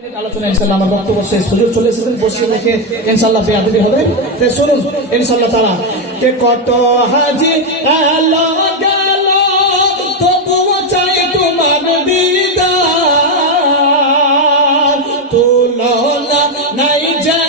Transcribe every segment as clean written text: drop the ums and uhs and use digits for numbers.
আলোচনা ইনশাআল্লাহ আমার বক্তব্য শেষ। হুজুর চলে এসেছেন, বসিয়ে রেখে ইনশাআল্লাহ বেয়াদবি হবে। তাই শুনুন ইনশাআল্লাহ তাআলা কে কত হাজি এলো গেল তবুও চাই তোমার দিদার, তুলনা নাই যে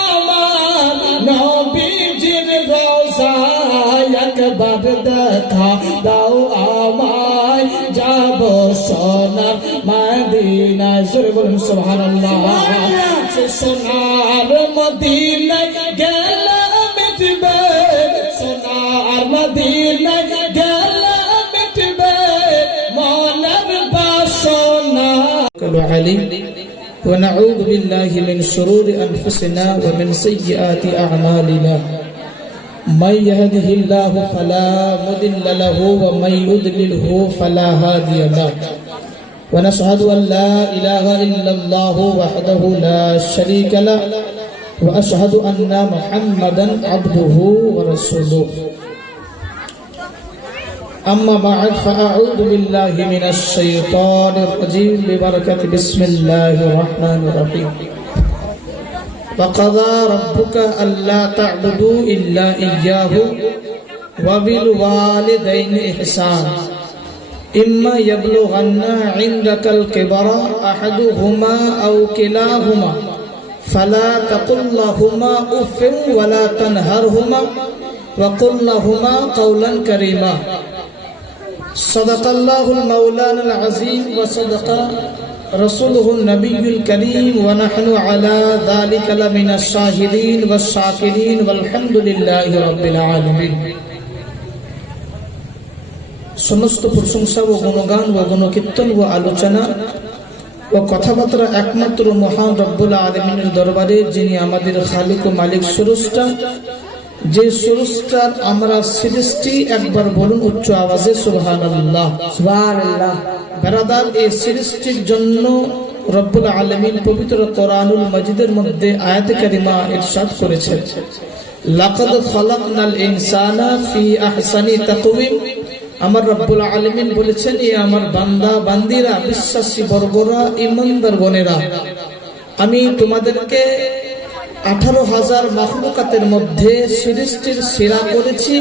আমার নবীজির রওজায়, একবার দেখা দাও আমায় যাব সোনার মদিনায়। জোরে বলুন সুবহানাল্লাহ। সোনার মদিনায় গেলে মিটবে, সোনার মদিনায় গেলে মিটবে মনের বাসনা। ونعوذ بالله من شرور أنفسنا ومن سيئات أعمالنا، من يهده الله فلا مضل له ومن يضلله فلا هادي له، ونشهد أن لا إله إلا الله وحده لا شريك له، وأشهد أن محمدا عبده ورسوله. أما بعد فأعوذ بالله من الشيطان الرجيم ببركة بسم الله الرحمن الرحيم. وقضى ربك ألا تعبدوا إلا إياه وبالوالدين إحسانا إما يبلغن عندك الكبر أحدهما أو كلاهما فلا تقل لهما أف ولا تنهرهما وقل لهما قولا كريما. صدق الله المولانا العظيم وصدق رسوله النبي الكريم ونحن على ذلك لمن الشاهدين والشاكرين والحمد لله رب العالمين. সমস্ত প্রশংসা ও গুণগান ও গুণকীর্তন ও আলোচনা ও কথাবার্তা একমাত্র মহান রব্বুল আলামিনের দরবারে, যিনি আমাদের খালিক ও মালিক স্রষ্টা, যে স্রষ্টার আমরা সৃষ্টি। একবার বলুন উচ্চ আওয়াজে সুবহানাল্লাহ। সুবহানাল্লাহ। বেরাদার, এই সৃষ্টির জন্য রব্বুল আলামিন পবিত্র কোরআনুল মাজিদের মধ্যে আয়াতে কারিমা ইরশাদ করেছেন, লাকাদ খালাকনাল ইনসানা ফি আহসানি তাকওয়িম। আমার রব্বুল আলামিন বলেছেন, এ আমার বান্দা বান্দিরা, বিশ্বাসী বর্গরা, ঈমানদার গণেরা, আমি তোমাদেরকে 18,000 মাখলুকাতের মধ্যে সৃষ্টির সেরা করেছি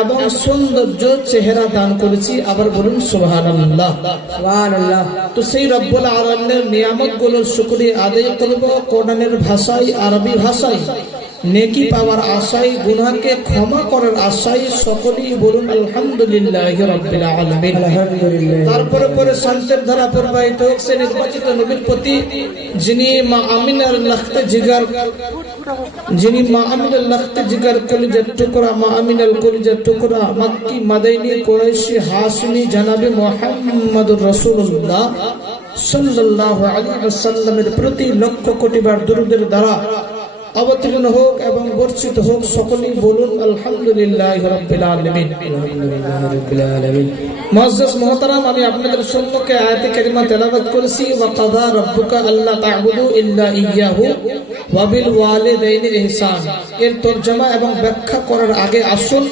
এবং সৌন্দর্য চেহারা দান করেছি। আবার বলুন সুবহানাল্লাহ। সুবহানাল্লাহ। তো সেই রব্বুল আলামিনের নিয়ামতগুলোর শুকরিয়া আদায় করব কোরআনের ভাষায়, আরবি ভাষায়, নেকি পাওয়ার আশায়, গুনাহকে ক্ষমা করার আশায়। সকলেই বলুন আলহামদুলিল্লাহি রাব্বিল আলামিন। আলহামদুলিল্লাহ। তারপরে পরে শান্তির ধারা প্রবাহিত হোক সে নির্বাচিত নবীর প্রতি, যিনি মা আমিনার লাখতে জিগার, যিনি মা আমিনার লাখতে জিগার কলিজার টুকরা, মা আমিনার কলিজার টুকরা, মক্কি মাদাইনি কুরাইশি হাশমি জনাবে মুহাম্মদুর রাসূলুল্লাহ সাল্লাল্লাহু আলাইহি ওয়াসাল্লামের প্রতি লক্ষ কোটি বার দরুদের দ্বারা অবতীর্ণ হোক এবং বর্ষিত হোক। সকলেই বলুন আলহামদুলিল্লাহি রাব্বিল আলামিন। আলহামদুলিল্লাহি রাব্বিল আলামিন। মুআজ্জাজ মুহতারাম, আমি আপনাদের সম্মুখে আয়াতে কারিমা তেলাওয়াত করেছি, ওয়া কাযা রাব্বুকা আল্লা তা'বুদু ইল্লা ইয়্যাহু ওয়া বিল ওয়ালিদাইনি ইহসান। এর তরজমা এবং ব্যাখ্যা করার আগে আসুন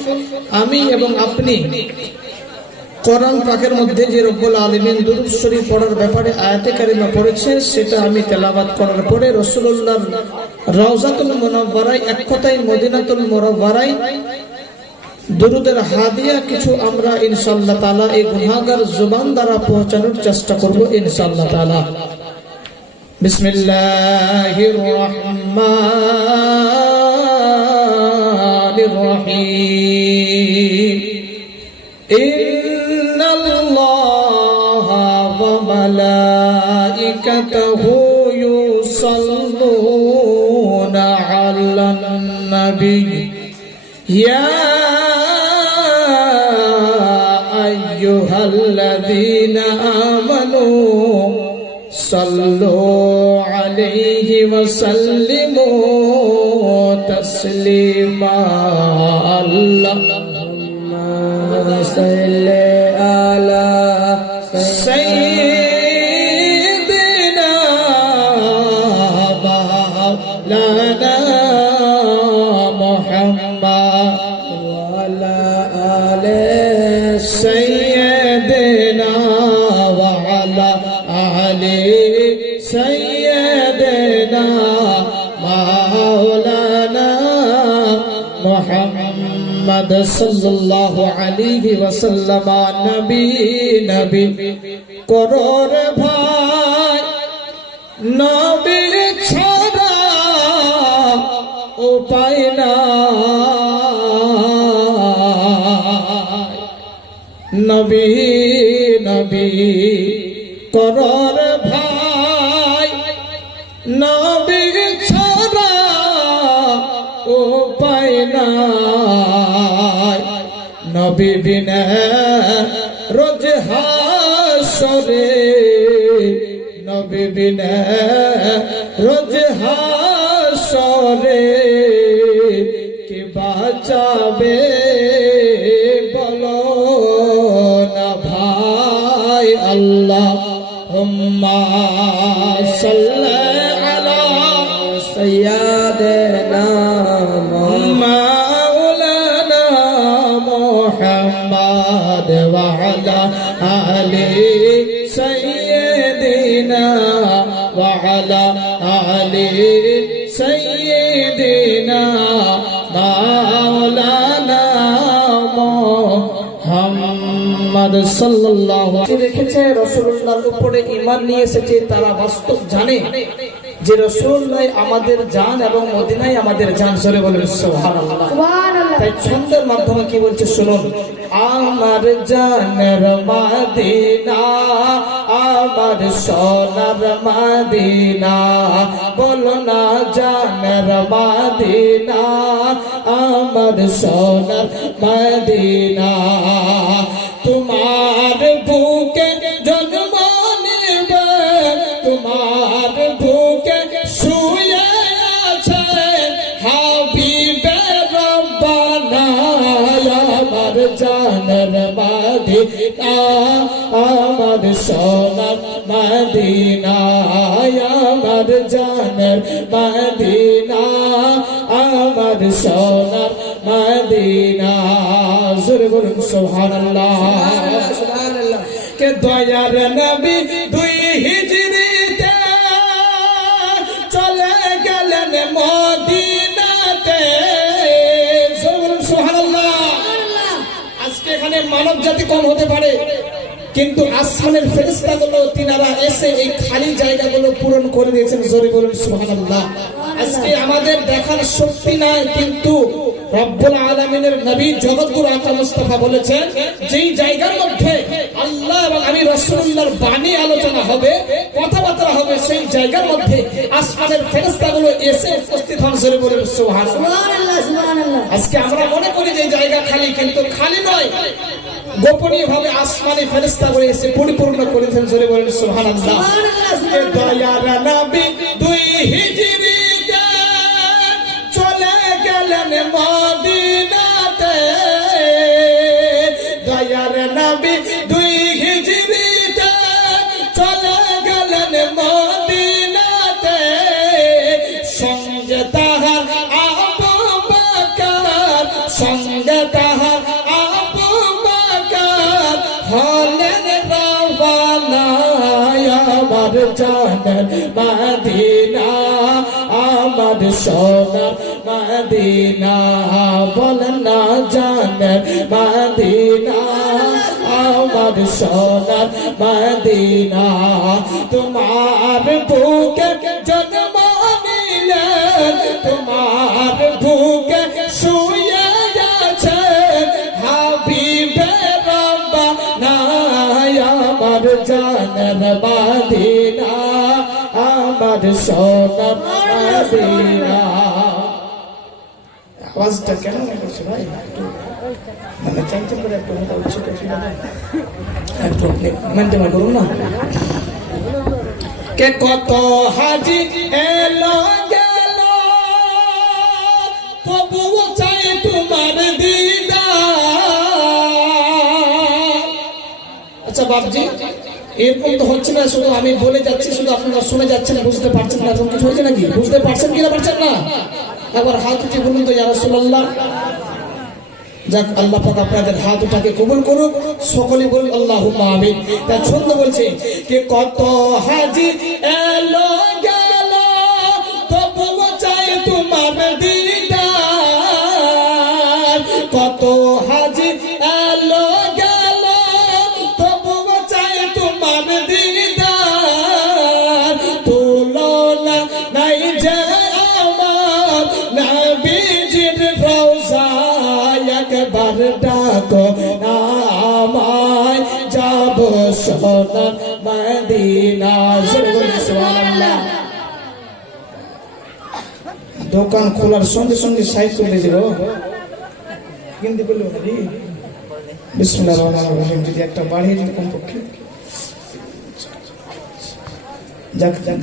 আমি এবং আপনি কোরআন পাকের মধ্যে যে রব্বুল আলামিন দুরূদ শরীফ পড়ার ব্যাপারে আয়াতে কারিমা পড়েছে, সেটা আমি তেলাওয়াত করার পরে রাসূলুল্লাহর রওজাতুল মুনাওয়ারায়, এক কথায় মদিনাতুল মুনাওয়ারায় দুরুদের হাদিয়া কিছু আমরা ইনশাআল্লাহ তাআলা এই গুনাহগার জবান দ্বারা পৌঁছানোর চেষ্টা করব ইনশাআল্লাহ তাআলা। বিসমিল্লাহির রহমানির রহিম। ইন্নাল্লাহা ওয়া মালাইকাতাহু ইউসাল্লুনা আলান নবী ইয়া আইয়ুহাল্লাযীনা আমানু সাল্লু আলাইহি ওয়া সাল্লিমু তাসলিমা। আল্লাহুম্মা সাল্লি আলা সাইয়্যিদিনা মাওলানা মুহাম্মদ ওয়া আলা আলি সাইয়্যিদিনা ওয়া আলা আলি সাইয়্যিদিনা মাওলানা মুহাম্মদ সাল্লাল্লাহু আলাইহি ওয়াসাল্লাম নবী নবী করর ভাই নবী ছাড়া উপায় নাই নবী নবী করর ভাই নবী ছাড়া উপায় নাই নবী বিনা রোজ হাসরে নবী বিনা রোজ হাসরে কে বাঁচাবে বলো না ভাই আল্লাহুম্মা সাল্লি আলা সাইয়্যিদিনা মাওলানা মুহাম্মদ ওয়া আলা আলি সাইয়্যিদিনা ওয়া আলা আলি সাইয়্যিদিনা মাওলানা মুহাম্মদ সাল্লাল্লাহু আলাইহি রেখেছে রাসূলুল্লাহর উপরে ঈমান নিয়ে এসেছে তারা বাস্তব জানে যে রাসূলুল্লাহ আমাদের জান এবং মদিনায় আমাদের জান সরে বলেন সুবহানাল্লাহ সুবহানাল্লাহ তাই ছন্দের মাধ্যমে কি বলছে শুনুন আমার জানের মদিনা আমার সোনার মদিনা বলো না জানের মদিনা আমার সোনার মদিনা তোমার বুকে জন্ম নেবে তোমার বুকে শুয়ে আছে হাবিবে রব্বানা আমার জানের মদিনা আমার সোনার মদিনা আমার জানের মদিনা আমার সোনার মদিনা জোরে বলুন সুবহানাল্লাহ সুবহানাল্লাহ কে দয়ার নবী দুই হিজরিতে চলে গেলেন মদিনাতে জোরে বলুন সুবহানাল্লাহ আজকে এখানে মানব জাতি কম হতে পারে কিন্তু আসমানের ফেরেশতাগুলো তিনারা এসে এই খালি জায়গাগুলো পূরণ করে দিয়েছেন জোরে বলুন সুবহানাল্লাহ আজকে আমাদের দেখার শক্তি নাই কিন্তু রব্বুল আলামিনের নবী জগৎগুরু আকা মুস্তাফা বলেছেন যেই জায়গার মধ্যে আল্লাহ এবং আমি রাসূলুল্লাহর বাণী আলোচনা হবে কথাবার্তা হবে সেই জায়গার মধ্যে আসমানের ফেরেশতাগুলো এসে উপস্থিত হন জোরে বলুন সুবহানাল্লাহ সুবহানাল্লাহ আজকে আমরা মনে করি যে জায়গা খালি কিন্তু খালি নয় গোপনীয় ভাবে আসমানি ফেরেশতাগুলো এসে পরিপূর্ণ করেছেন জোরে বলেন সুবহানাল্লাহ কে দয়ার নবী দুই হিজরিতে চলে গেলেন মদিনাতে দয়ার নবী দুই হিজরিতে চলে গেলেন মদিনাতে সঙ্গে তাহার আবু বকর সঙ্গে তাহার হলেন রওয়ানা আমার জানের মদিনা আমার সোনার মদিনা বলেন না জানের মদিনা আমার সোনার মদিনা তোমার বুকে জন্ম নিলেন তোমার বুকে শুয়ে আছে হাবিবে আমার জানের মদিনা আমার সোনার মদিনা আওয়াজটা কেন করছে ভাই মানে চাইতে করে একটু উচ্চ একটু আপনি মানতে করুন না কে কত হাজি এলো গেল তবুও চাই তোমার দিদার আচ্ছা বাপজি এরকম তো হচ্ছে না শুধু আমি বলে যাচ্ছি শুধু আপনারা শুনে যাচ্ছেন বুঝতে পারছেন না এরকম কিছু হয়েছে নাকি বুঝতে পারছেন কিনা পারছেন না একবার হাত উঠিয়ে বলুন তো ইয়া রাসূলুল্লাহ যাক আল্লাহ পাক আপনাদের হাত উঠাকে কবুল করুক সকলে বলুন আল্লাহুম্মা আমিন তাই ছন্দ বলছে কে কত হাজি এলো গেল দোকান খোলার সঙ্গে সঙ্গে সাইড করে দিল কিন্তু বললো না বিসমিল্লাহির রহমানির রহিম যদি একটা বাড়িয়ে দিন কমপক্ষে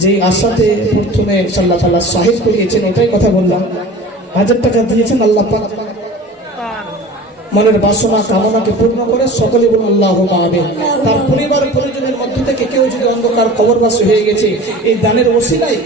যেই আশাতে প্রথমে আল্লাহ তাআলা সাহিদ করিয়েছেন ওটাই কথা বললাম 1000 টাকা দিয়েছেন আল্লাহ পাক মনের বাসনা কামনাকে পূর্ণ করে সকলে বলুন আল্লাহুম্মা আমিন। তার পরিবার পরিজনের মধ্য থেকে কেউ যদি অন্ধকার কবরবাসী হয়ে গেছে এই দানের ওসিলায়